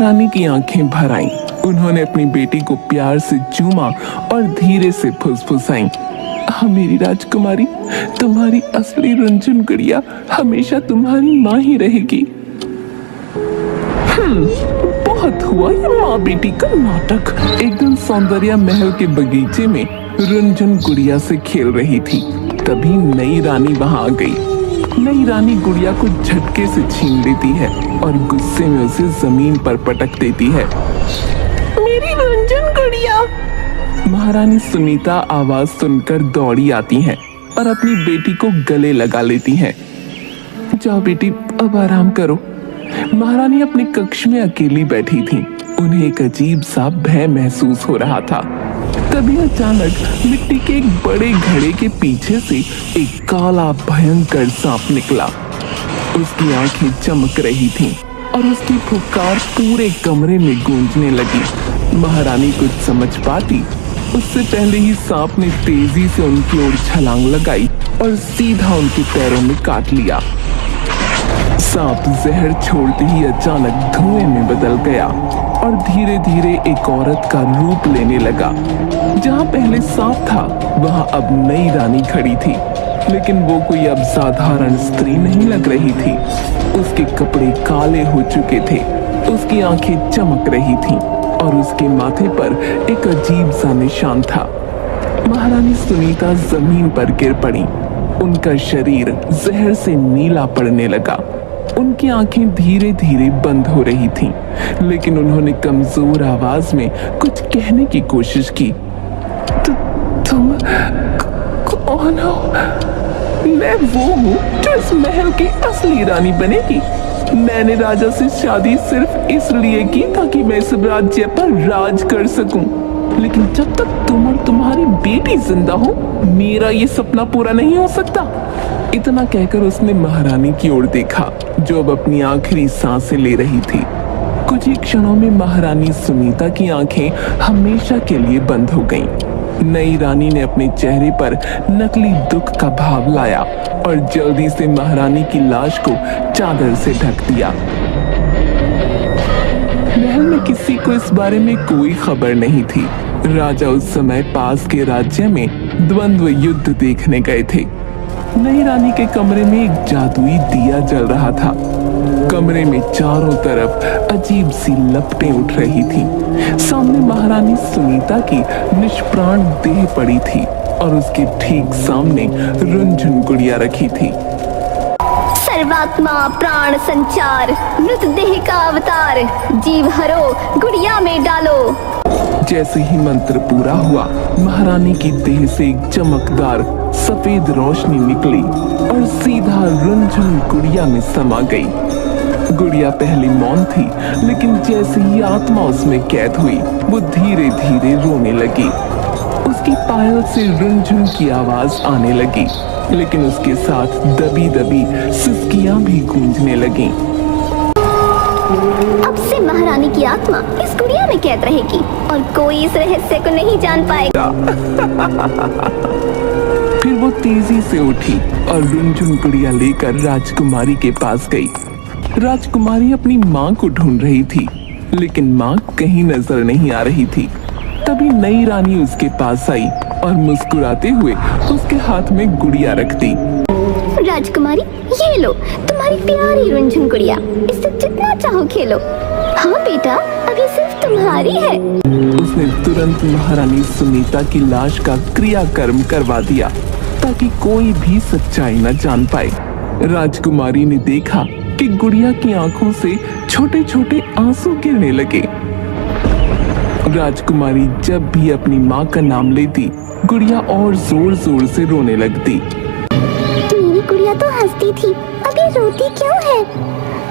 रानी की आंखें भर आईं। उन्होंने अपनी बेटी को प्यार से चूमा और धीरे से फुसफुसाई, हाँ मेरी राजकुमारी, तुम्हारी असली रुंझुन गुड़िया हमेशा तुम्हारी माँ ही रहेगी। बहुत हुआ ये माँ बेटी का नाटक। एक दिन सौंदर्या महल के बगीचे में रुंझुन गुड़िया से खेल रही थी। तभी नई रानी वहां आ गई। नई रानी गुड़िया को झटके से छीन लेती है और गुस्से में उसे जमीन पर पटक देती है। मेरी रुंझुन गुड़िया! महारानी सुनीता आवाज सुनकर दौड़ी आती हैं और अपनी बेटी को गले लगा लेती हैं। जाओ बेटी, अब आराम करो। महारानी अपने कक्ष में अकेली बैठी थी। उन्हें एक अजीब सा भय महसूस हो रहा था। तभी अचानक मिट्टी के एक बड़े घड़े के पीछे से एक काला भयंकर सांप निकला। उसकी आंखें चमक रही थीं और उसकी फुफकार पूरे कमरे में गूंजने लगी। महारानी कुछ समझ पाती उससे पहले ही सांप ने तेजी से उनकी ओर छलांग लगाई और सीधा उनके पैरों में काट लिया। सांप जहर छोड़ते ही अचानक धुएं में बदल गया और धीरे धीरे एक औरत का रूप लेने लगा। जहां पहले सांप था वहां अब नई रानी खड़ी थी, लेकिन वो कोई अब साधारण स्त्री नहीं लग रही थी। उसके कपड़े काले हो चुके थे, उसकी आंखें चमक रही थीं और उसके माथे पर एक अजीब सा निशान था। महारानी सुनीता जमीन पर गिर पड़ी। उनका शरीर जहर से नीला पड़ने लगा। उनकी आंखें धीरे धीरे बंद हो रही थीं, लेकिन उन्होंने कमजोर आवाज में कुछ कहने की कोशिश की। तुम कौन हो? मैं वो हूँ जो इस महल की असली रानी बनेगी। मैंने राजा से शादी सिर्फ इसलिए की ताकि मैं इस राज्य पर राज कर सकूं। लेकिन जब तक तुम और तुम्हारी बेटी जिंदा हो, मेरा ये सपना पूरा नहीं हो सकता। इतना कहकर उसने महारानी की ओर देखा, जो अब अपनी आखिरी सांसें ले रही थी। कुछ ही क्षणों में महारानी सुनीता की आंखें हमेशा के लिए बंद हो गईं। नई रानी ने अपने चेहरे पर नकली दुख का भाव लाया और जल्दी से महारानी की लाश को चादर से ढक दिया। महल में किसी को इस बारे में कोई खबर नहीं थी। राजा उस समय पास के राज्य में द्वंद्व युद्ध देखने गए थे। नई रानी के कमरे में एक जादुई दिया जल रहा था। कमरे में चारों तरफ अजीब सी लपटें उठ रही थीं। सामने महारानी सुनीता की निष्प्राण देह पड़ी थी और उसके ठीक सामने रुंझुन गुड़िया रखी थी। सर्वात्मा प्राण संचार, मृत देह का अवतार, जीव हरो गुड़िया में डालो। जैसे ही मंत्र पूरा हुआ, महारानी की देह से एक चमकदार सफेद रोशनी निकली और सीधा रुंझुन गुड़िया में समा गई। गुड़िया पहले मौन थी, लेकिन जैसे ही आत्मा उसमें कैद हुई, वो धीरे धीरे रोने लगी। उसकी पायल से रुंझुन की आवाज आने लगी, लेकिन उसके साथ दबी दबी सिसकियां भी गूंजने लगीं। अब से महारानी की आत्मा इस गुड़िया में कैद रहेगी और कोई इस रहस्य को नहीं जान पाएगा। फिर वो तेजी से उठी और रुंझुन गुड़िया लेकर राजकुमारी के पास गई। राजकुमारी अपनी माँ को ढूंढ रही थी, लेकिन माँ कहीं नजर नहीं आ रही थी। तभी नई रानी उसके पास आई और मुस्कुराते हुए उसके हाथ में गुड़िया रख दी। राजकुमारी, ये लो तुम्हारी प्यारी रुंझुन गुड़िया, इससे जितना चाहो खेलो। हाँ बेटा, अब ये सिर्फ तुम्हारी है। उसने तुरंत महारानी सुनीता की लाश का क्रियाकर्म करवा दिया ताकि कोई भी सच्चाई न जान पाए। राजकुमारी ने देखा कि गुड़िया की आंखों से छोटे छोटे आंसू गिरने लगे। राजकुमारी जब भी अपनी माँ का नाम लेती, गुड़िया और जोर जोर से रोने लगती। मेरी गुड़िया तो हंसती थी, अब ये रोती क्यों है?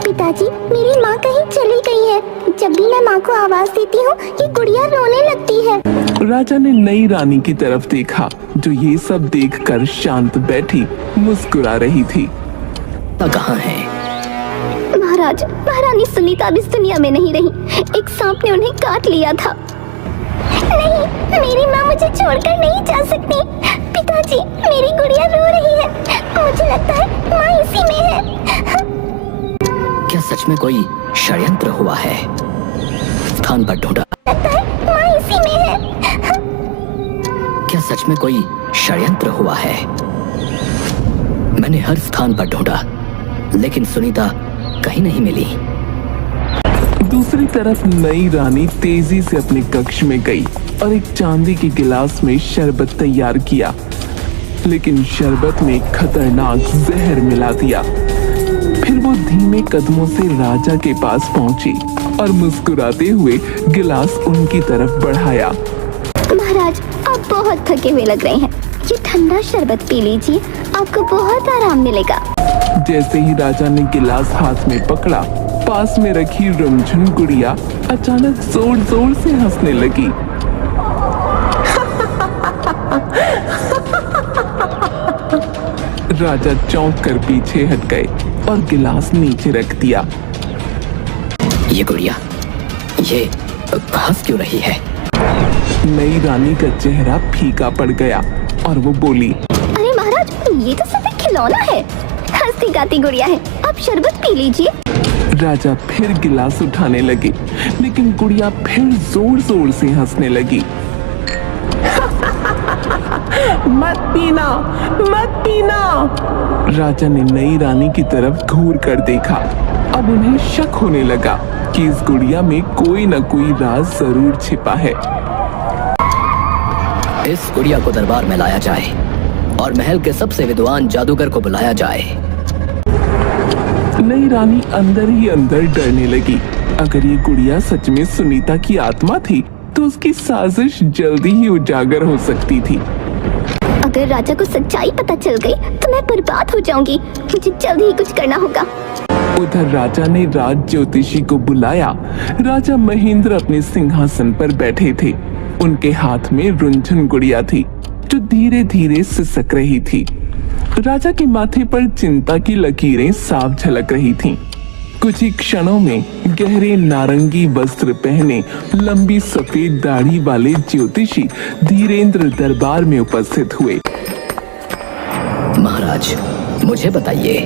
पिताजी, मेरी माँ कहीं चली गई है। जब भी मैं माँ को आवाज देती हूँ, ये गुड़िया रोने लगती है। राजा ने नई रानी की तरफ देखा, जो ये सब देखकर शांत बैठी मुस्कुरा रही थी। कहाँ है? महाराज, महारानी सुनीता अब इस दुनिया में नहीं रही। एक सांप ने उन्हें काट लिया था। नहीं, मेरी माँ मुझे छोड़कर नहीं जा सकती। पिताजी, मेरी गुड़िया रो रही है। मुझे लगता है माँ इसी में है। क्या सच में कोई षड्यंत्र हुआ है? स्थान पर ढूंढा। लगता है माँ इसी में है। क्या सच में कोई षड्यंत्र हुआ है? मैंने हर स्थान पर ढूंढा, लेकिन सुनीता कहीं नहीं मिली। दूसरी तरफ नई रानी तेजी से अपने कक्ष में गई और एक चांदी के गिलास में शरबत तैयार किया, लेकिन शरबत में खतरनाक जहर मिला दिया। फिर वो धीमे कदमों से राजा के पास पहुंची और मुस्कुराते हुए गिलास उनकी तरफ बढ़ाया। महाराज, आप बहुत थके हुए लग रहे हैं, ये ठंडा शरबत पी लीजिए, आपको बहुत आराम मिलेगा। जैसे ही राजा ने गिलास हाथ में पकड़ा, पास में रखी रुनझुन गुड़िया अचानक जोर जोर से हंसने लगी। राजा चौंक कर पीछे हट गए और गिलास नीचे रख दिया। ये गुड़िया, ये हंस क्यों रही है? नई रानी का चेहरा फीका पड़ गया और वो बोली, अरे महाराज, ये तो सिर्फ एक खिलौना है, हंसती गाती गुड़िया है, आप शरबत पी लीजिए। राजा फिर गिलास उठाने लगे, लेकिन गुड़िया फिर जोर जोर से हंसने लगी। मत पीना, मत पीना। राजा ने नई रानी की तरफ घूर कर देखा। अब उन्हें शक होने लगा कि इस गुड़िया में कोई न कोई राज जरूर छिपा है। इस गुड़िया को दरबार में लाया जाए और महल के सबसे विद्वान जादूगर को बुलाया जाए। नई रानी अंदर ही अंदर डरने लगी। अगर ये गुड़िया सच में सुनीता की आत्मा थी तो उसकी साजिश जल्दी ही उजागर हो सकती थी। अगर राजा को सच्चाई पता चल गई तो मैं बर्बाद हो जाऊंगी, मुझे जल्दी ही कुछ करना होगा। उधर राजा ने राज ज्योतिषी को बुलाया। राजा महेंद्र अपने सिंहासन पर बैठे थे। उनके हाथ में रुनझुन गुड़िया थी जो धीरे धीरे सिसक रही थी। राजा के माथे पर चिंता की लकीरें साफ झलक रही थीं। कुछ ही क्षणों में गहरे नारंगी वस्त्र पहने लंबी सफेद दाढ़ी वाले ज्योतिषी धीरेन्द्र दरबार में उपस्थित हुए। महाराज, मुझे बताइए,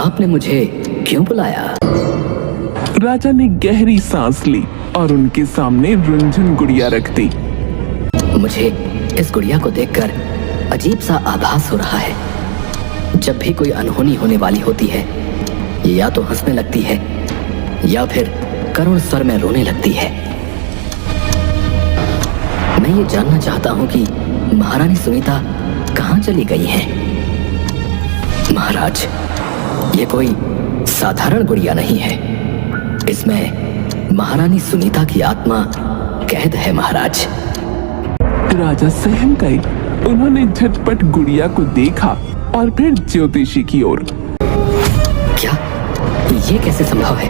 आपने मुझे क्यों बुलाया? राजा ने गहरी सांस ली और उनके सामने रुनझुन गुड़िया रख दी। मुझे इस गुड़िया को देखकर अजीब सा आभास हो रहा है। जब भी कोई अनहोनी होने वाली होती है, ये या तो हंसने लगती है या फिर करुण स्वर में रोने लगती है। मैं ये जानना चाहता हूं कि महारानी सुनीता कहां चली गई हैं? महाराज, ये कोई साधारण गुड़िया नहीं है, इसमें महारानी सुनीता की आत्मा कैद है। महाराज, राजा सहम गए। उन्होंने झटपट गुड़िया को देखा और फिर ज्योतिषी की ओर। क्या ये कैसे संभव है?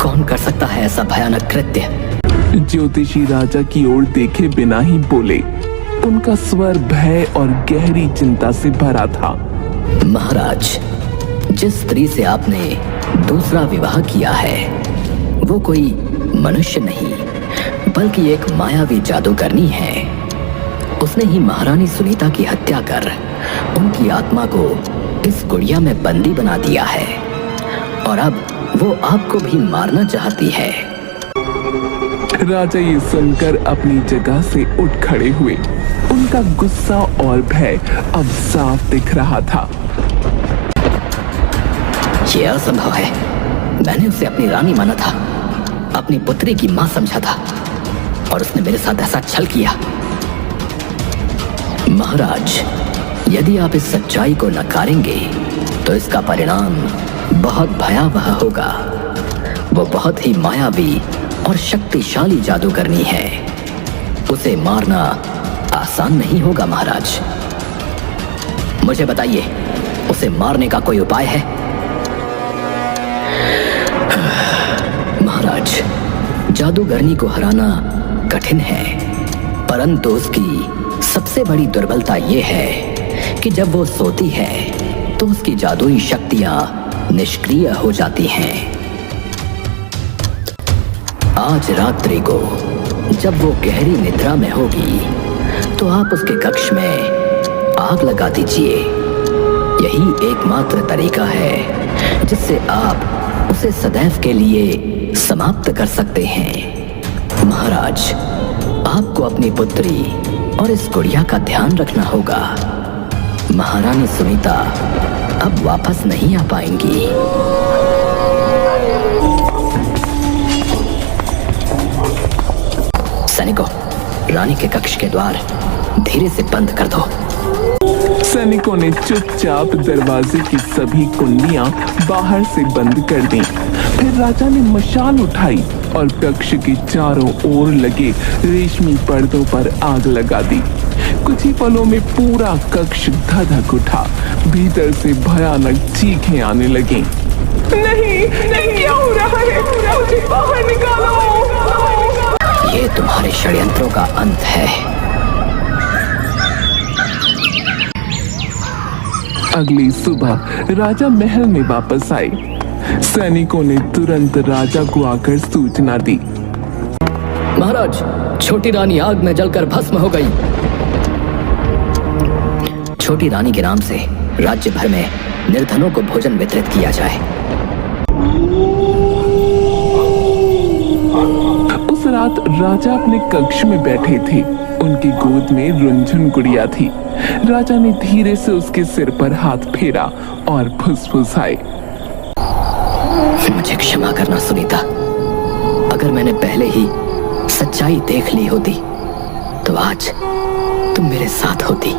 कौन कर सकता है ऐसा भयानक कृत्य? ज्योतिषी राजा की ओर देखे बिना ही बोले। उनका स्वर भय और गहरी चिंता से भरा था। महाराज, जिस स्त्री से आपने दूसरा विवाह किया है वो कोई मनुष्य नहीं बल्कि एक मायावी जादूगरनी है। उसने ही महारानी सुनीता की हत्या कर उनकी आत्मा को इस गुड़िया में बंदी बना दिया है और अब वो आपको भी मारना चाहती है। राजा ये सुनकर अपनी जगह से उठ खड़े हुए। उनका गुस्सा और भय अब साफ दिख रहा था। ये असंभव है। मैंने उसे अपनी रानी माना था, अपनी पुत्री की मां समझा था और उसने मेरे साथ ऐसा छल किया। महाराज, यदि आप इस सच्चाई को नकारेंगे तो इसका परिणाम बहुत भयावह होगा। वो बहुत ही मायावी और शक्तिशाली जादूगरनी है। उसे मारना आसान नहीं होगा। महाराज, मुझे बताइए, उसे मारने का कोई उपाय है? महाराज, जादूगरनी को हराना कठिन है, परंतु उसकी सबसे बड़ी दुर्बलता यह है कि जब वो सोती है तो उसकी जादुई शक्तियां निष्क्रिय हो जाती हैं। आज रात्रि को जब वो गहरी निद्रा में होगी तो आप उसके कक्ष में आग लगा दीजिए। यही एकमात्र तरीका है जिससे आप उसे सदैव के लिए समाप्त कर सकते हैं। महाराज, आपको अपनी पुत्री और इस गुड़िया का ध्यान रखना होगा। महारानी सुनीता अब वापस नहीं आ पाएंगी। सैनिकों, रानी के कक्ष के द्वार धीरे से बंद कर दो। सैनिकों ने चुपचाप दरवाजे की सभी कुंडियां बाहर से बंद कर दी। फिर राजा ने मशाल उठाई और कक्ष के चारों ओर लगे रेशमी पर्दों पर आग लगा दी। कुछ ही पलों में पूरा कक्ष धधक उठा। भीतर से भयानक चीखें आने लगी। नहीं, नहीं, क्या हो रहा है? मुझे बाहर निकालो। ये तुम्हारे षड्यंत्रों का अंत है। अगली सुबह राजा महल में वापस आए। सैनिकों ने तुरंत राजा को आकर सूचना दी। महाराज, छोटी रानी आग में जलकर भस्म हो गई। छोटी रानी के नाम से राज्य भर में निर्धनों को भोजन वितरित किया जाए। उस रात राजा अपने कक्ष में बैठे थे। उनकी गोद में रुंझुन गुड़िया थी। राजा ने धीरे से उसके सिर पर हाथ फेरा और फुसफुसाए। मुझे क्षमा करना सुनीता। अगर मैंने पहले ही सच्चाई देख ली होती तो आज तुम मेरे साथ होती।